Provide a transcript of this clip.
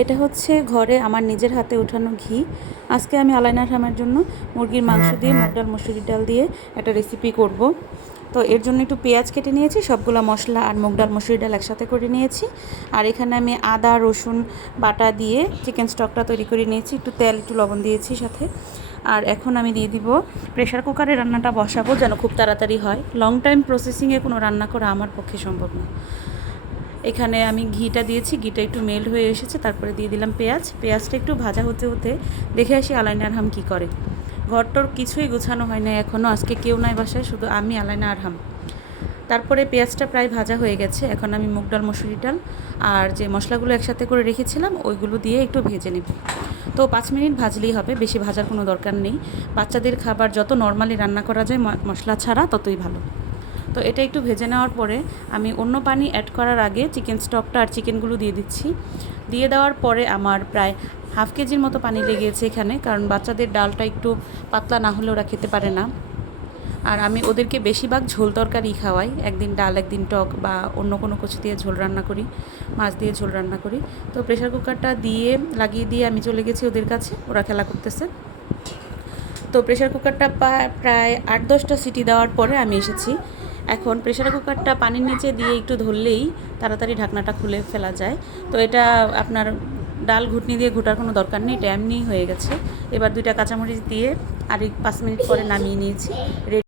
এটা হচ্ছে ঘরে আমার নিজের হাতে ওঠানো ঘি। আজকে আমি আলাইনা খামের জন্য মুরগির মাংস দিয়ে মুগ ডাল মসুরির ডাল দিয়ে একটা রেসিপি করব। তো এর জন্য একটু পেঁয়াজ কেটে নিয়েছি সবগুলো মশলা আর মুগ ডাল মসুরি ডাল একসাথে করে নিয়েছি। আর এখানে আমি আদা রসুন বাটা দিয়ে চিকেন স্টকটা তৈরি করে নিয়েছি। একটু তেল একটু লবণ দিয়েছি সাথে। আর এখন আমি দিয়ে দিব প্রেশার কুকারে রান্নাটা বসাবো যেন খুব তাড়াতাড়ি হয়। লং টাইম প্রসেসিংয়ে কোনো রান্না করা আমার পক্ষে সম্ভব না। এখানে আমি ঘিটা দিয়েছি, ঘিটা একটু মেল্ট হয়ে এসেছে, তারপরে দিয়ে দিলাম পেঁয়াজ। পেঁয়াজটা একটু ভাজা হতে হতে দেখে আসি আলাইনা আরহাম কী করে। ঘরটোর কিছুই গোছানো হয় না এখনও আজকে কেউ নাই বাসায়, শুধু আমি আলাইনা আরহাম। তারপরে পেঁয়াজটা প্রায় ভাজা হয়ে গেছে, এখন আমি মুগ ডাল, মসুরি ডাল আর যে মশলাগুলো একসাথে করে রেখেছিলাম, ওইগুলো দিয়ে একটু ভেজে নেব। তো পাঁচ মিনিট ভাজলেই হবে, বেশি ভাজার কোনো দরকার নেই। বাচ্চাদের খাবার যত নর্মালি রান্না করা যায় মশলা ছাড়া ততই ভালো। তো এটা একটু ভেজে নেওয়ার পরে আমি অন্য পানি অ্যাড করার আগে চিকেন স্টকটা আর চিকেনগুলো দিয়ে দিচ্ছি। দিয়ে দেওয়ার পরে আমার প্রায় হাফ কেজির মতো পানি লেগেছে এখানে, কারণ বাচ্চাদের ডালটা একটু পাতলা না হলে ওরা খেতে পারে না। আর আমি ওদেরকে বেশিরভাগ ঝোল তরকারি খাওয়াই, একদিন ডাল, একদিন টক বা অন্য কোনো কিছু দিয়ে ঝোল রান্না করি, মাছ দিয়ে ঝোল রান্না করি। তো প্রেশার কুকারটা দিয়ে লাগিয়ে দিয়ে আমি চলে গেছি ওদের কাছে, ওরা খেলা করতেছে। তো প্রেশার কুকারটা প্রায় আট দশটা সিটি দেওয়ার পরে আমি এসেছি। এখন প্রেশার কুকারটা পানির নিচে দিয়ে একটু ধরলেই তাড়াতাড়ি ঢাকনাটা খুলে ফেলা যায়। তো এটা আপনার ডাল ঘুটনি দিয়ে ঘুটার কোনো দরকার নেই, এটা এমনিই হয়ে গেছে। এবার দুইটা কাঁচামরিচ দিয়ে আর পাঁচ মিনিট পরে নামিয়ে নিয়েছি। রেডি